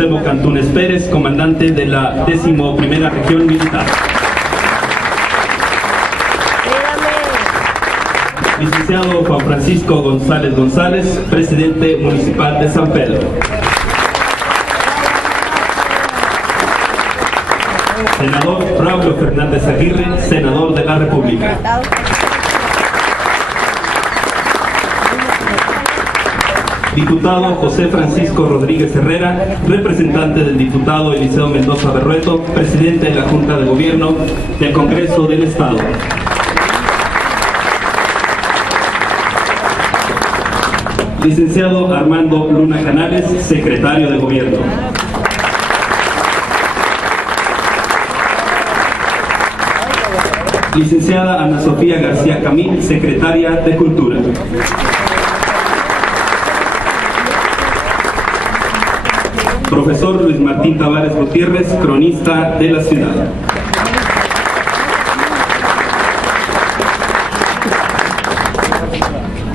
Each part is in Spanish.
Cuauhtémoc Antúnez Pérez, comandante de la 11ª Región Militar. Licenciado Juan Francisco González González, presidente municipal de San Pedro. Senador Braulio Fernández Aguirre, senador de la República. Diputado José Francisco Rodríguez Herrera, representante del diputado Eliseo Mendoza Berrueto, presidente de la Junta de Gobierno del Congreso del Estado. Licenciado Armando Luna Canales, secretario de Gobierno. Licenciada Ana Sofía García Camil, secretaria de Cultura. Profesor Luis Martín Tavares Gutiérrez, cronista de la ciudad.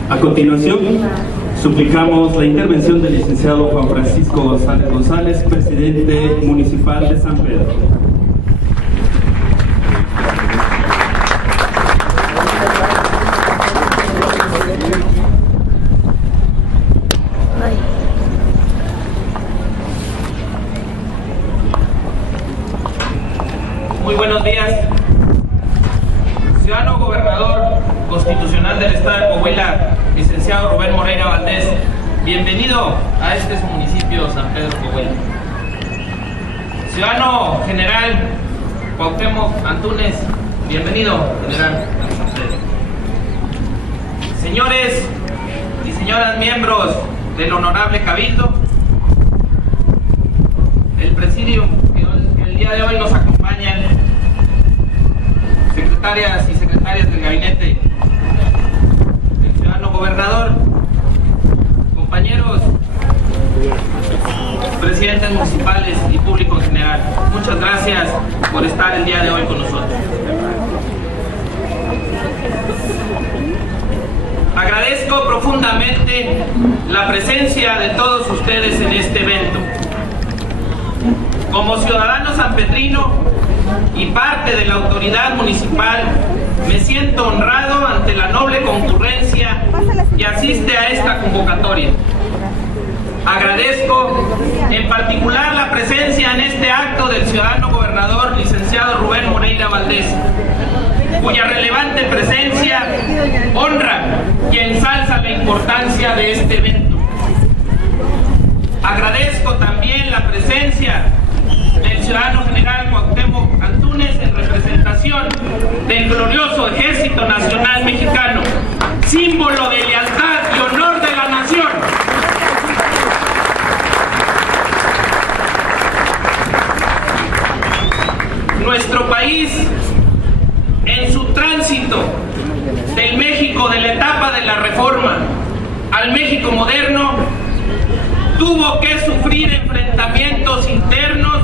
A continuación, suplicamos la intervención del licenciado Juan Francisco González González, presidente municipal de San Pedro. Muy buenos días. Ciudadano gobernador constitucional del estado de Coahuila, licenciado Rubén Moreira Valdés, bienvenido a este su municipio, San Pedro, Coahuila. Ciudadano general Cuauhtémoc Antúnez, bienvenido, general, a San Pedro. Señores y señoras miembros del honorable cabildo, el presidium que el día de hoy nos acompañan, secretarias y secretarios del gabinete del ciudadano gobernador, compañeros presidentes municipales y público en general, muchas gracias por estar el día de hoy con nosotros. Agradezco profundamente la presencia de todos ustedes en este evento. Como ciudadano sanpedrino y parte de la autoridad municipal, me siento honrado ante la noble concurrencia que asiste a esta convocatoria. Agradezco en particular la presencia en este acto del ciudadano gobernador licenciado Rubén Moreira Valdés, cuya relevante presencia honra y ensalza la importancia de este evento. Agradezco también la presencia del ciudadano general Cuauhtémoc Antúnez en representación del glorioso Ejército Nacional Mexicano, símbolo de lealtad y honor de la nación. Nuestro país, en su tránsito del México de la etapa de la Reforma al México moderno, tuvo que sufrir enfrentamientos internos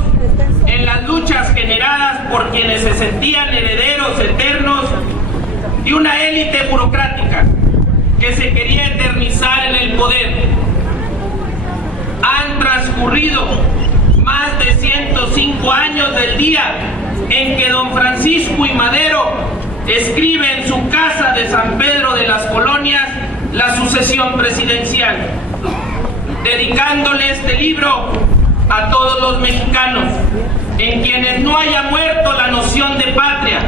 en las luchas generadas por quienes se sentían herederos eternos de una élite burocrática que se quería eternizar en el poder. Han transcurrido más de 105 años del día en que don Francisco I. Madero escribe en su casa de San Pedro de las Colonias la sucesión presidencial, dedicándole este libro a todos los mexicanos, en quienes no haya muerto la noción de patria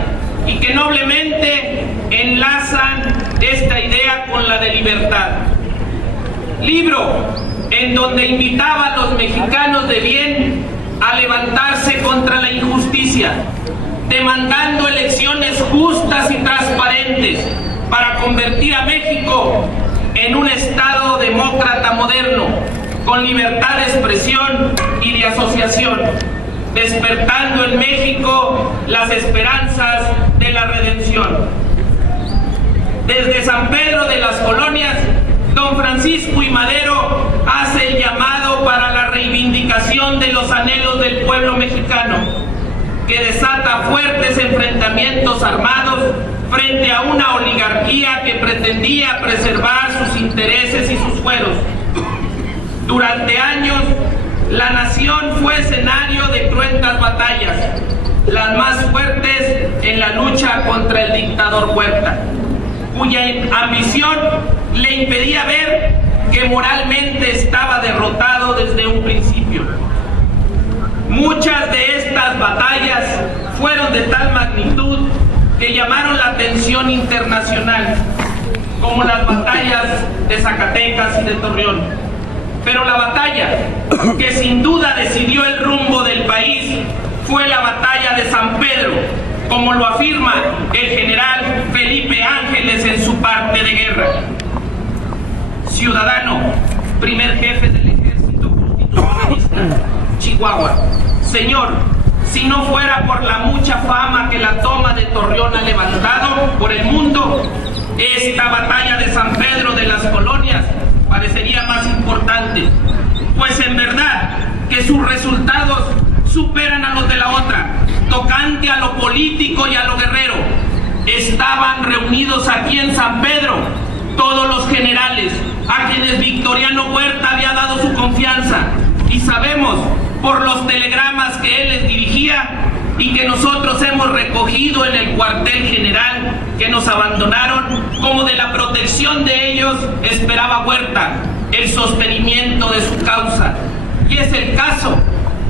y que noblemente enlazan esta idea con la de libertad. Libro en donde invitaba a los mexicanos de bien a levantarse contra la injusticia, demandando elecciones justas y transparentes para convertir a México en un Estado demócrata moderno, con libertad de expresión y de asociación, despertando en México las esperanzas de la redención. Desde San Pedro de las Colonias, don Francisco I. Madero hace el llamado para la reivindicación de los anhelos del pueblo mexicano, que desata fuertes enfrentamientos armados frente a una oligarquía que pretendía preservar sus intereses y sus fueros. Durante años, La nación fue escenario de cruentas batallas, las más fuertes en la lucha contra el dictador Huerta, cuya ambición le impedía ver que moralmente estaba derrotado desde un principio. Muchas de estas batallas fueron de tal magnitud que llamaron la atención internacional, como las batallas de Zacatecas y de Torreón. Pero la batalla que sin duda decidió el rumbo del país fue la batalla de San Pedro, como lo afirma el general Felipe Ángeles en su parte de guerra. Ciudadano, primer jefe del Ejército Constitucionalista, Chihuahua. Señor, si no fuera por la mucha fama que la toma de Torreón ha levantado por el mundo, esta batalla de San Pedro de las Colonias parecería más importante, pues en verdad que sus resultados superan a los de la otra, tocante a lo político y a lo guerrero. Estaban reunidos aquí en San Pedro todos los generales a quienes Victoriano Huerta había dado su confianza, y sabemos por los telegramas que él les dirigía y que nosotros hemos recogido en el cuartel general que nos abandonaron, como de la protección de ellos esperaba Huerta el sostenimiento de su causa. Y es el caso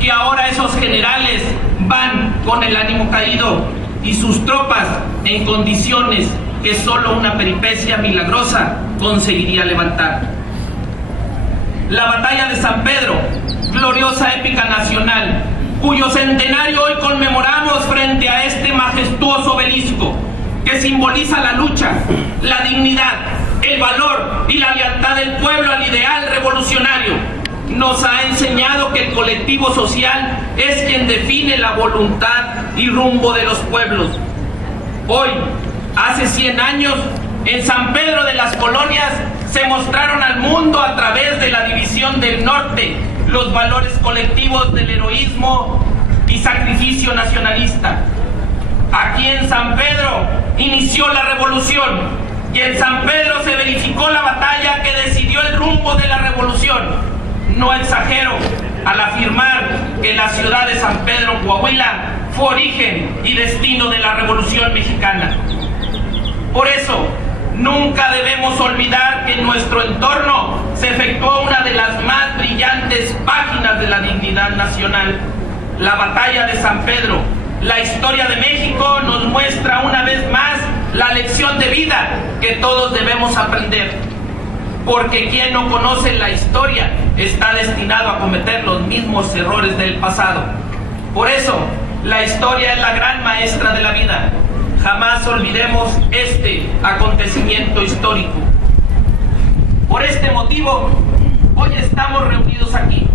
que ahora esos generales van con el ánimo caído y sus tropas en condiciones que solo una peripecia milagrosa conseguiría levantar. La batalla de San Pedro, gloriosa épica nacional, cuyo centenario hoy conmemoramos frente a este majestuoso obelisco, que simboliza la lucha, la dignidad, el valor y la lealtad del pueblo al ideal revolucionario, nos ha enseñado que el colectivo social es quien define la voluntad y rumbo de los pueblos. Hoy, hace 100 años, en San Pedro de las Colonias se mostraron al mundo a través de la División del Norte los valores colectivos del heroísmo y sacrificio nacionalista. Aquí en San Pedro inició la revolución y en San Pedro se verificó la batalla que decidió el rumbo de la revolución. No exagero al afirmar que la ciudad de San Pedro, Coahuila, fue origen y destino de la Revolución Mexicana. Por eso, nunca debemos olvidar que en nuestro entorno se efectuó una de las más brillantes páginas de la dignidad nacional, la batalla de San Pedro. La historia de México nos muestra una vez más la lección de vida que todos debemos aprender, porque quien no conoce la historia está destinado a cometer los mismos errores del pasado. Por eso, la historia es la gran maestra de la vida. Jamás olvidemos este acontecimiento histórico. Por este motivo, hoy estamos reunidos aquí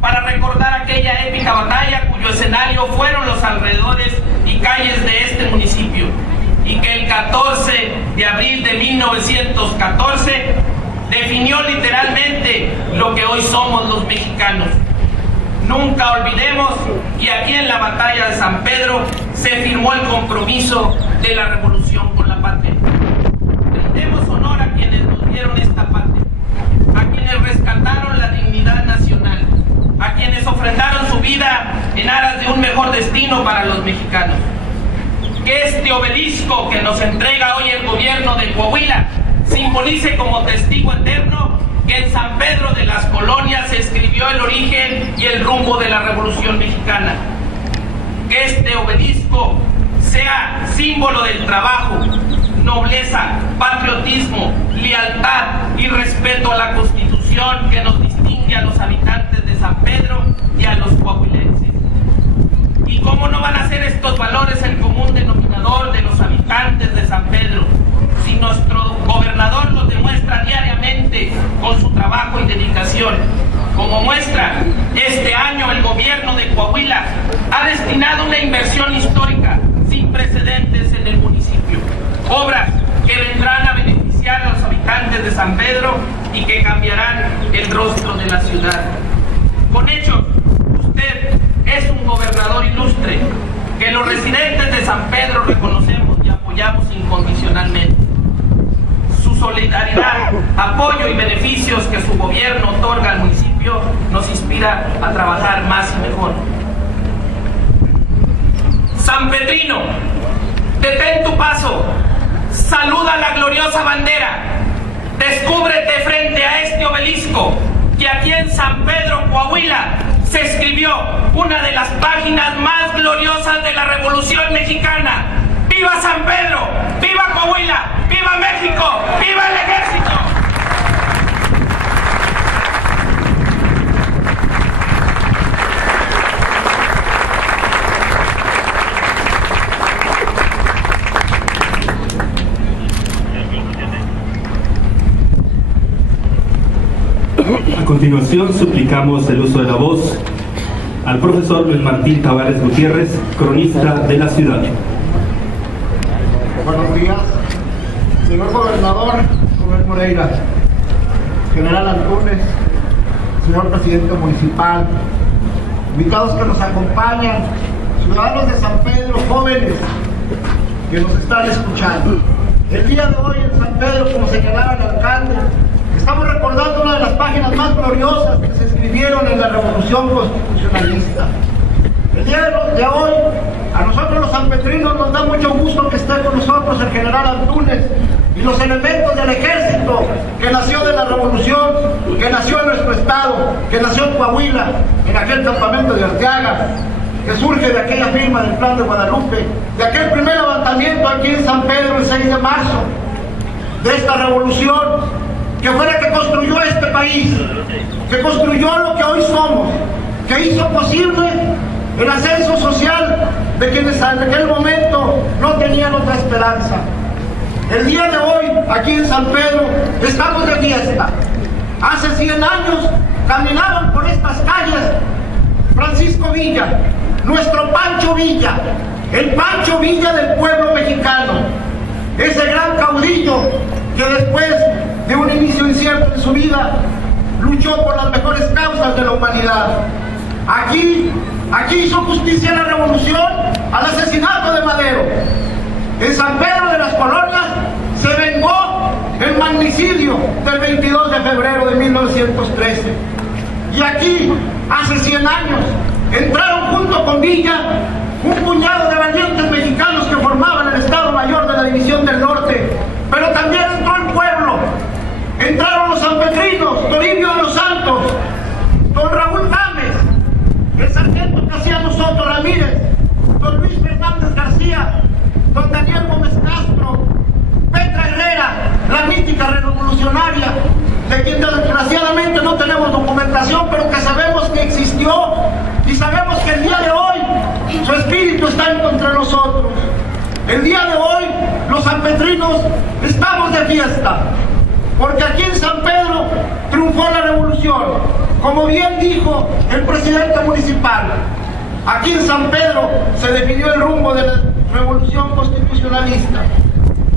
para recordar aquella épica batalla cuyo escenario fueron los alrededores y calles de este municipio, y que el 14 de abril de 1914 definió literalmente lo que hoy somos los mexicanos. Nunca olvidemos que aquí en la batalla de San Pedro se firmó el compromiso de la revolución con la patria. Brindemos honor a quienes nos dieron esta patria, a quienes rescataron la dignidad nacional, a quienes ofrendaron su vida en aras de un mejor destino para los mexicanos. Que este obelisco que nos entrega hoy el gobierno de Coahuila simbolice como testigo eterno que en San Pedro de las Colonias se escribió el origen y el rumbo de la Revolución Mexicana. Que este obelisco sea símbolo del trabajo, nobleza, patriotismo, lealtad y respeto a la Constitución que nos distingue a los habitantes de San Pedro y a los coahuilenses. ¿Y cómo no van a ser estos valores el común denominador de los habitantes de San Pedro, si nuestro gobernador los demuestra diariamente con su trabajo y dedicación? Como muestra, este año el gobierno de Coahuila ha destinado una inversión histórica sin precedentes en el municipio. Obras que vendrán a beneficiar a los habitantes de San Pedro y que cambiarán el rostro de la ciudad. Con hechos, usted es un gobernador ilustre que los residentes de San Pedro reconocemos y apoyamos incondicionalmente. Su solidaridad, apoyo y beneficios que su gobierno otorga al municipio municipio nos inspira a trabajar más y mejor. San Pedrino, detén tu paso, saluda la gloriosa bandera, descúbrete frente a este obelisco, que aquí en San Pedro, Coahuila, se escribió una de las páginas más gloriosas de la Revolución Mexicana. ¡Viva San Pedro! ¡Viva Coahuila! ¡Viva México! ¡Viva el Ejército! A continuación, suplicamos el uso de la voz al profesor Luis Martín Tavares Gutiérrez, cronista de la ciudad. Buenos días, señor gobernador Rubén Moreira, general Antunes, señor presidente municipal, invitados que nos acompañan, ciudadanos de San Pedro, jóvenes que nos están escuchando. El día de hoy en San Pedro, como señalaba el alcalde, estamos recordando una de las páginas más gloriosas que se escribieron en la Revolución Constitucionalista. El día de hoy, a nosotros los sanpetrinos nos da mucho gusto que esté con nosotros el general Antunes y los elementos del ejército que nació de la revolución, que nació en nuestro estado, que nació en Coahuila, en aquel campamento de Arteaga, que surge de aquella firma del Plan de Guadalupe, de aquel primer levantamiento aquí en San Pedro el 6 de marzo, de esta revolución que fue la que construyó este país, que construyó lo que hoy somos, que hizo posible el ascenso social de quienes en aquel momento no tenían otra esperanza. El día de hoy, aquí en San Pedro, estamos de fiesta. Hace 100 años caminaban por estas calles Francisco Villa, nuestro Pancho Villa, el Pancho Villa del pueblo mexicano, ese gran caudillo que después de un inicio incierto en su vida, luchó por las mejores causas de la humanidad. Aquí hizo justicia la revolución al asesinato de Madero. En San Pedro de las Colonias se vengó el magnicidio del 22 de febrero de 1913. Y aquí, hace 100 años, entraron junto con Villa un puñado de valientes mexicanos que formaban el Estado Mayor de la División del Norte. Pero también entró el pueblo. Entraron los sanpetrinos, Toribio de los Santos, don Raúl Gámez, el sargento Casiano Soto Ramírez, don Luis Fernández García, don Daniel Gómez Castro, Petra Herrera, la mítica revolucionaria, de quien desgraciadamente no tenemos documentación, pero que sabemos que existió y sabemos que el día de hoy su espíritu está entre nosotros. El día de hoy los sanpetrinos estamos de fiesta, porque aquí en San Pedro triunfó la revolución, como bien dijo el presidente municipal. Aquí en San Pedro se definió el rumbo de la revolución constitucionalista,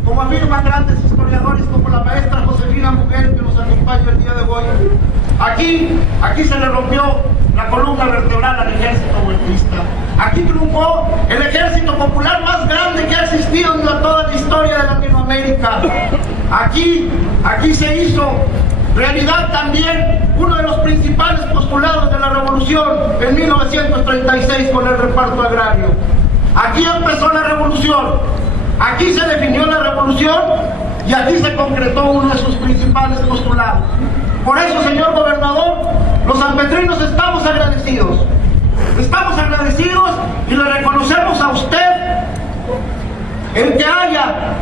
como afirman grandes historiadores como la maestra Josefina Mujer, que nos acompaña el día de hoy. Aquí se le rompió la columna vertebral al ejército huertista. Aquí triunfó el ejército popular más grande que ha existido en toda la historia de Latinoamérica. Aquí se hizo realidad también uno de los principales postulados de la revolución en 1936 con el reparto agrario. Aquí empezó la revolución, aquí se definió la revolución y aquí se concretó uno de sus principales postulados. Por eso, señor gobernador, los sanpetrinos estamos agradecidos. Estamos agradecidos y le reconocemos a usted el que haya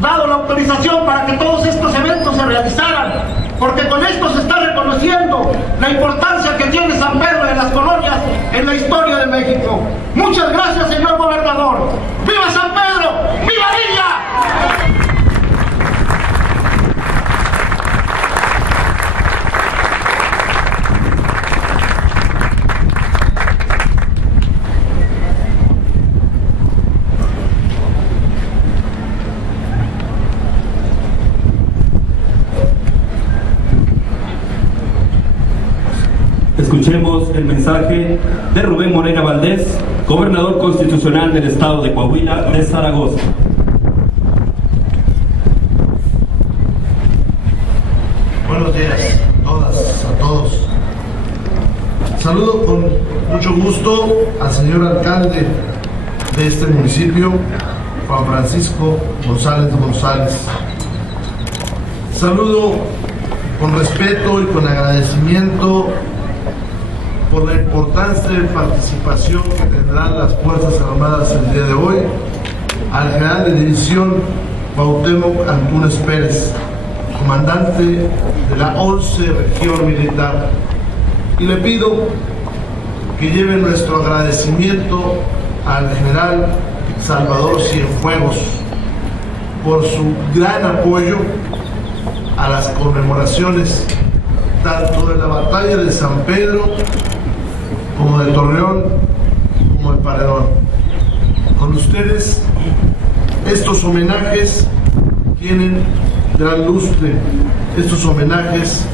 dado la autorización para que todos estos eventos se realizaran, porque con esto se está reconociendo la importancia que tiene San Pedro de las Colonias en la historia de México. Muchas gracias, señor gobernador. ¡Viva San Pedro! ¡Viva Villa! Escuchemos el mensaje de Rubén Moreira Valdés, gobernador constitucional del estado de Coahuila de Zaragoza. Buenos días a todas, a todos. Saludo con mucho gusto al señor alcalde de este municipio, Juan Francisco González González. Saludo con respeto y con agradecimiento por la importante participación que tendrán las Fuerzas Armadas el día de hoy al general de división Cuauhtémoc Antúnez Pérez, comandante de la 11 Región Militar, y le pido que lleve nuestro agradecimiento al general Salvador Cienfuegos por su gran apoyo a las conmemoraciones tanto de la batalla de San Pedro como de Torreón como de Paredón. Con ustedes estos homenajes tienen gran lustre, estos homenajes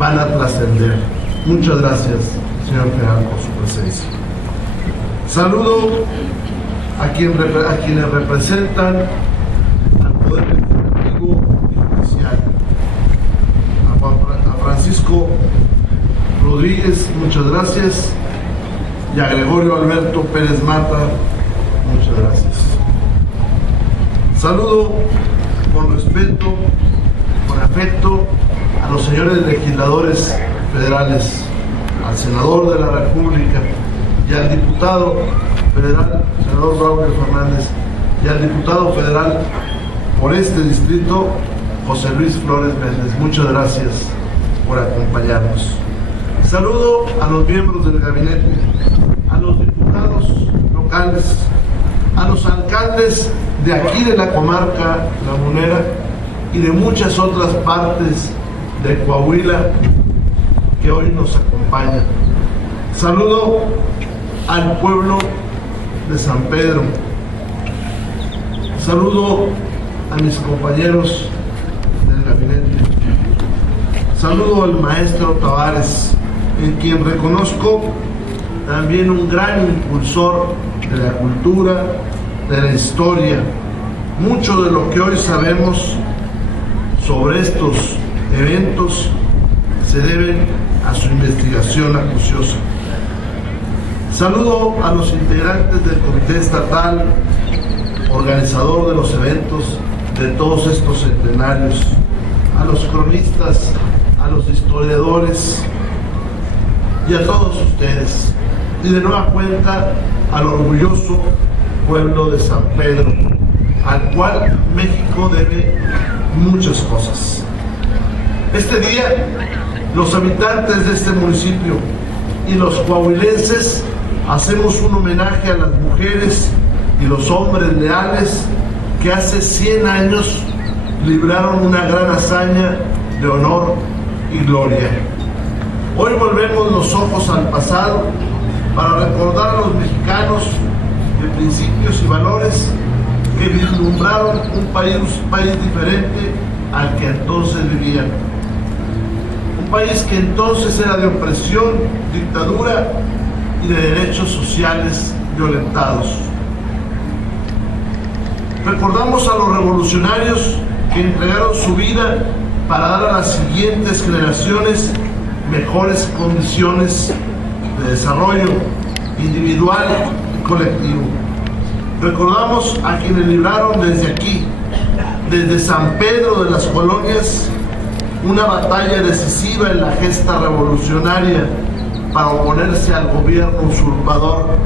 van a trascender. Muchas gracias, señor general, por su presencia. Saludo a quienes representan al Poder Legislativo y Judicial. A Francisco Rodríguez, muchas gracias. Y a Gregorio Alberto Pérez Mata, muchas gracias. Saludo con respeto, con afecto a los señores legisladores federales, al senador de la República y al diputado federal, senador Raúl Fernández, y al diputado federal por este distrito, José Luis Flores Méndez. Muchas gracias por acompañarnos. Saludo a los miembros del gabinete, a los diputados locales, a los alcaldes de aquí de la comarca lagunera y de muchas otras partes de Coahuila que hoy nos acompañan. Saludo al pueblo de San Pedro. Saludo a mis compañeros del gabinete. Saludo al maestro Tavares, en quien reconozco también un gran impulsor de la cultura, de la historia. Mucho de lo que hoy sabemos sobre estos eventos se deben a su investigación acuciosa. Saludo a los integrantes del Comité Estatal, organizador de los eventos de todos estos centenarios, a los cronistas, a los historiadores y a todos ustedes. Y de nueva cuenta al orgulloso pueblo de San Pedro, al cual México debe muchas cosas. Este día, los habitantes de este municipio y los coahuilenses hacemos un homenaje a las mujeres y los hombres leales que hace 100 años libraron una gran hazaña de honor y gloria. Hoy volvemos los ojos al pasado para recordar a los mexicanos de principios y valores que vislumbraron un país diferente al que entonces vivían. Un país que entonces era de opresión, dictadura y de derechos sociales violentados. Recordamos a los revolucionarios que entregaron su vida para dar a las siguientes generaciones mejores condiciones de desarrollo individual y colectivo. Recordamos a quienes libraron desde aquí, desde San Pedro de las Colonias, una batalla decisiva en la gesta revolucionaria para oponerse al gobierno usurpador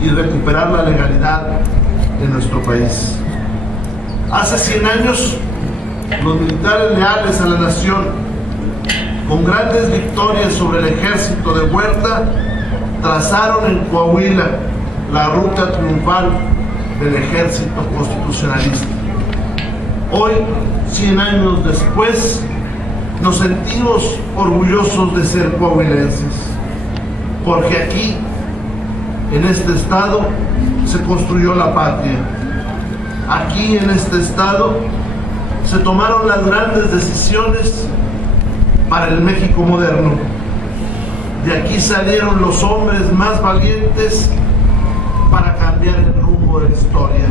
y recuperar la legalidad en nuestro país. Hace 100 años, los militares leales a la nación, con grandes victorias sobre el ejército de Huerta, trazaron en Coahuila la ruta triunfal del ejército constitucionalista. Hoy, 100 años después, nos sentimos orgullosos de ser coahuilenses, porque aquí, en este estado, se construyó la patria. Aquí, en este estado, se tomaron las grandes decisiones para el México moderno. De aquí salieron los hombres más valientes para cambiar el rumbo de la historia.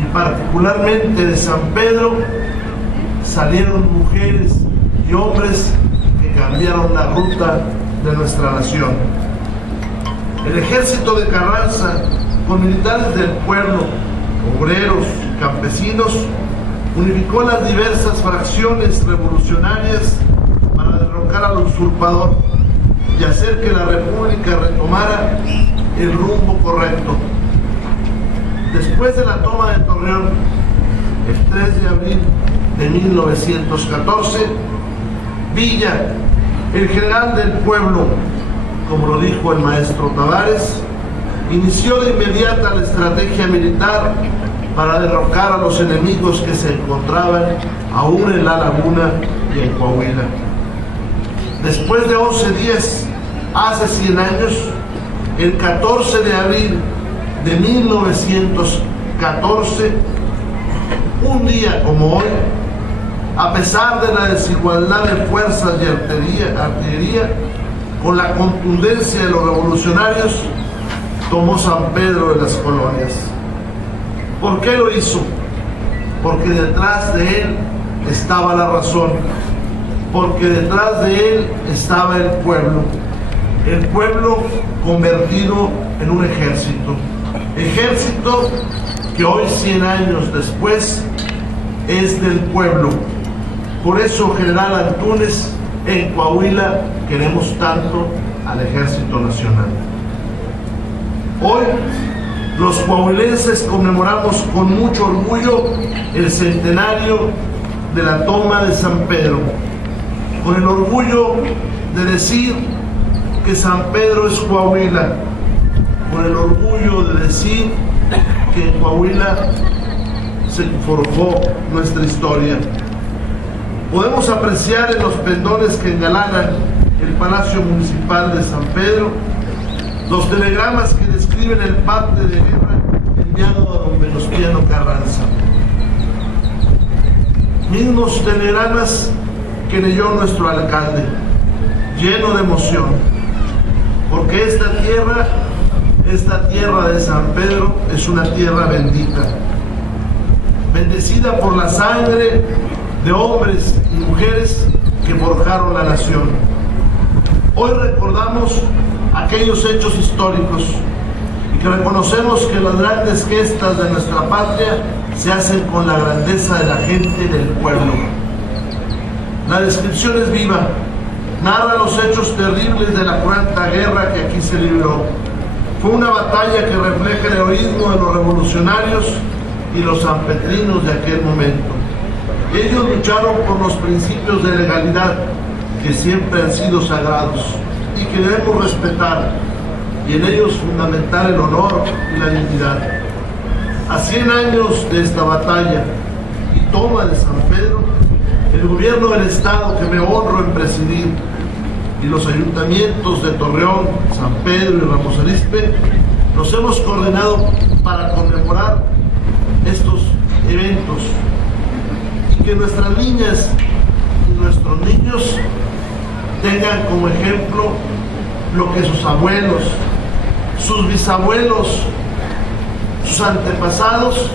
Y particularmente de San Pedro salieron mujeres y hombres que cambiaron la ruta de nuestra nación. El ejército de Carranza, con militares del pueblo, obreros y campesinos, unificó las diversas fracciones revolucionarias para derrocar al usurpador y hacer que la República retomara el rumbo correcto. Después de la toma de Torreón, el 3 de abril de 1914, Villa, el general del pueblo, como lo dijo el maestro Tavares, inició de inmediata la estrategia militar para derrocar a los enemigos que se encontraban aún en la laguna y en Coahuila. Después de 11 días, hace 100 años, el 14 de abril de 1914, un día como hoy, a pesar de la desigualdad de fuerzas y artillería, con la contundencia de los revolucionarios, tomó San Pedro de las Colonias. ¿Por qué lo hizo? Porque detrás de él estaba la razón, porque detrás de él estaba el pueblo convertido en un ejército que hoy, 100 años después, es del pueblo. Por eso, General Antúnez, en Coahuila queremos tanto al Ejército Nacional. Hoy, los coahuilenses conmemoramos con mucho orgullo el centenario de la toma de San Pedro, con el orgullo de decir que San Pedro es Coahuila, con el orgullo de decir que en Coahuila se forjó nuestra historia. Podemos apreciar en los pendones que engalanan el Palacio Municipal de San Pedro los telegramas que describen el parte de guerra enviado a don Venustiano Carranza. Mismos telegramas que leyó nuestro alcalde, lleno de emoción, porque esta tierra de San Pedro es una tierra bendita, bendecida por la sangre de hombres y mujeres que forjaron la nación. Hoy recordamos aquellos hechos históricos y que reconocemos que las grandes gestas de nuestra patria se hacen con la grandeza de la gente y del pueblo. La descripción es viva, narra los hechos terribles de la cruenta guerra que aquí se libró. Fue una batalla que refleja el heroísmo de los revolucionarios y los sanpetrinos de aquel momento. Ellos lucharon por los principios de legalidad que siempre han sido sagrados y que debemos respetar, y en ellos fundamentar el honor y la dignidad. A 100 años de esta batalla y toma de San Pedro, el gobierno del estado que me honro en presidir y los ayuntamientos de Torreón, San Pedro y Ramos Arizpe nos hemos coordinado para conmemorar estos eventos y que nuestras niñas y nuestros niños tengan como ejemplo lo que sus abuelos, sus bisabuelos, sus antepasados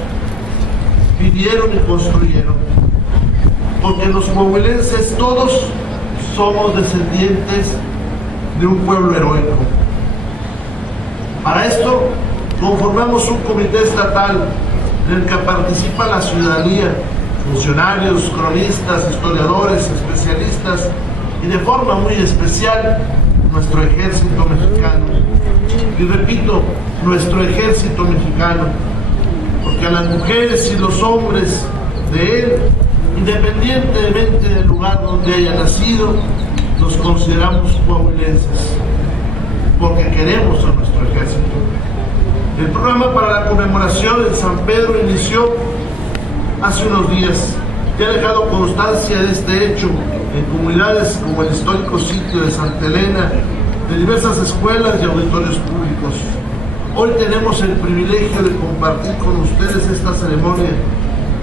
vivieron y construyeron. Porque los coahuilenses todos somos descendientes de un pueblo heroico. Para esto conformamos un comité estatal en el que participa la ciudadanía, funcionarios, cronistas, historiadores, especialistas y de forma muy especial nuestro ejército mexicano. Y repito, nuestro ejército mexicano, porque a las mujeres y los hombres de él, independientemente del lugar donde haya nacido, nos consideramos coahuilenses, porque queremos a nuestro ejército. El programa para la conmemoración en San Pedro inició hace unos días y ha dejado constancia de este hecho en comunidades como el histórico sitio de Santa Elena, de diversas escuelas y auditorios públicos. Hoy tenemos el privilegio de compartir con ustedes esta ceremonia,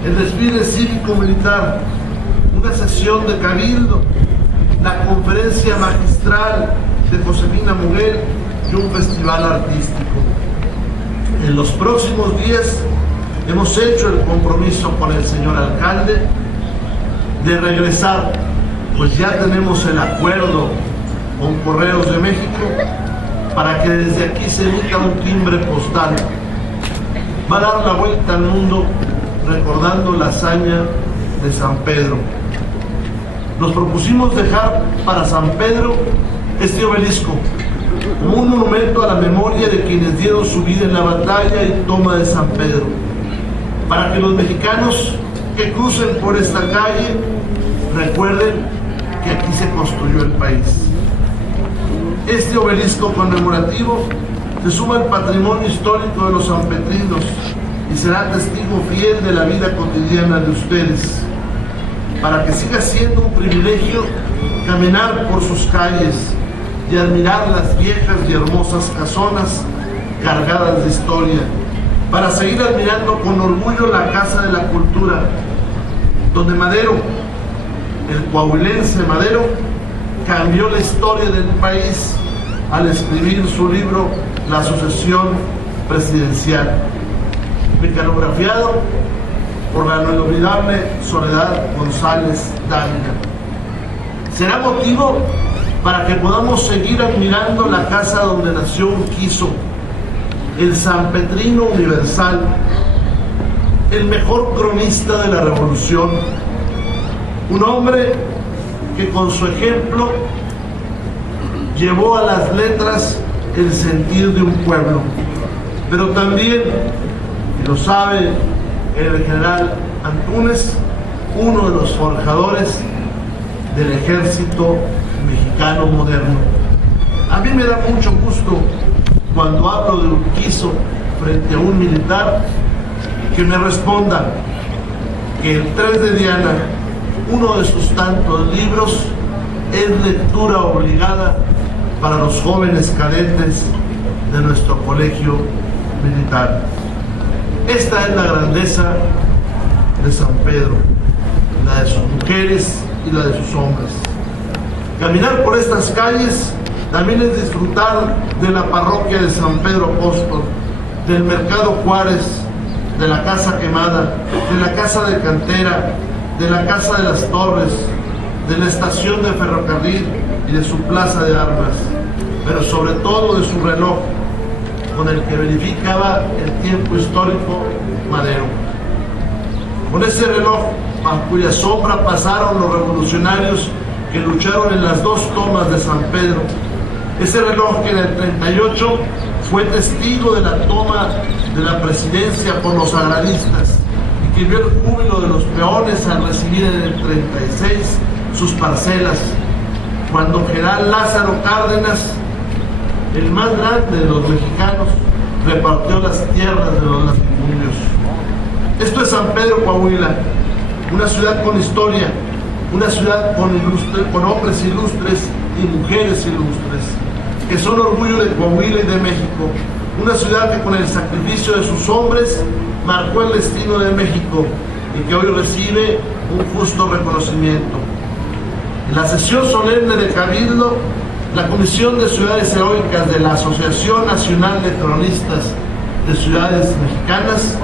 el desfile cívico-militar, una sesión de cabildo, la conferencia magistral de Josefina Muguel y un festival artístico. En los próximos días hemos hecho el compromiso con el señor alcalde de regresar, pues ya tenemos el acuerdo con Correos de México para que desde aquí se emita un timbre postal. Va a dar la vuelta al mundo recordando la hazaña de San Pedro. Nos propusimos dejar para San Pedro este obelisco como un monumento a la memoria de quienes dieron su vida en la batalla y toma de San Pedro, para que los mexicanos que crucen por esta calle recuerden que aquí se construyó el país. Este obelisco conmemorativo se suma al patrimonio histórico de los sanpetrinos y será testigo fiel de la vida cotidiana de ustedes, para que siga siendo un privilegio caminar por sus calles y admirar las viejas y hermosas casonas cargadas de historia, para seguir admirando con orgullo la Casa de la Cultura, donde Madero, el coahuilense Madero, cambió la historia del país al escribir su libro La Sucesión Presidencial, mecanografiado por la inolvidable Soledad González Dávila. Será motivo para que podamos seguir admirando la casa donde nació Urquizo, el sanpetrino universal, el mejor cronista de la revolución, un hombre que con su ejemplo llevó a las letras el sentir de un pueblo, pero también, y lo sabe el general Antúnez, uno de los forjadores del ejército mexicano moderno. A mí me da mucho gusto cuando hablo de Urquizo frente a un militar que me responda que el 3 de Diana, uno de sus tantos libros, es lectura obligada para los jóvenes cadetes de nuestro colegio militar. Esta es la grandeza de San Pedro, la de sus mujeres y la de sus hombres. Caminar por estas calles también es disfrutar de la parroquia de San Pedro Apóstol, del Mercado Juárez, de la Casa Quemada, de la Casa de Cantera, de la Casa de las Torres, de la estación de ferrocarril y de su plaza de armas, pero sobre todo de su reloj, con el que verificaba el tiempo histórico Madero. Con ese reloj, bajo cuya sombra pasaron los revolucionarios que lucharon en las dos tomas de San Pedro. Ese reloj que en el 38 fue testigo de la toma de la presidencia por los agraristas y que vio el júbilo de los peones al recibir en el 36 sus parcelas, cuando general Lázaro Cárdenas, el más grande de los mexicanos, repartió las tierras de los latifundios. Esto es San Pedro, Coahuila, una ciudad con historia, una ciudad con hombres ilustres y mujeres ilustres, que son orgullo de Coahuila y de México, una ciudad que con el sacrificio de sus hombres marcó el destino de México y que hoy recibe un justo reconocimiento. En la sesión solemne de Cabildo, la Comisión de Ciudades Heroicas de la Asociación Nacional de Cronistas de Ciudades Mexicanas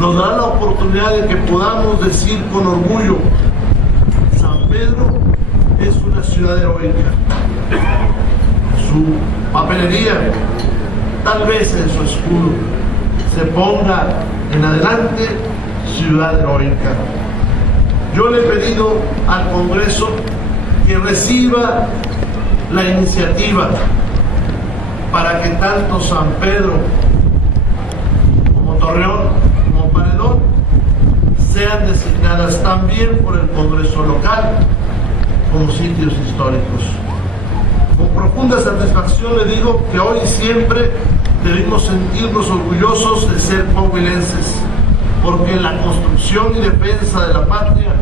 nos dará la oportunidad de que podamos decir con orgullo: San Pedro es una ciudad heroica. Su papelería, tal vez en su escudo, se ponga en adelante ciudad heroica. Yo le he pedido al Congreso que reciba la iniciativa para que tanto San Pedro como Torreón como Paredón sean designadas también por el Congreso local como sitios históricos. Con profunda satisfacción le digo que hoy y siempre debemos sentirnos orgullosos de ser coahuilenses, porque en la construcción y defensa de la patria,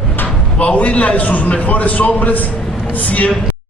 Coahuila y sus mejores hombres siempre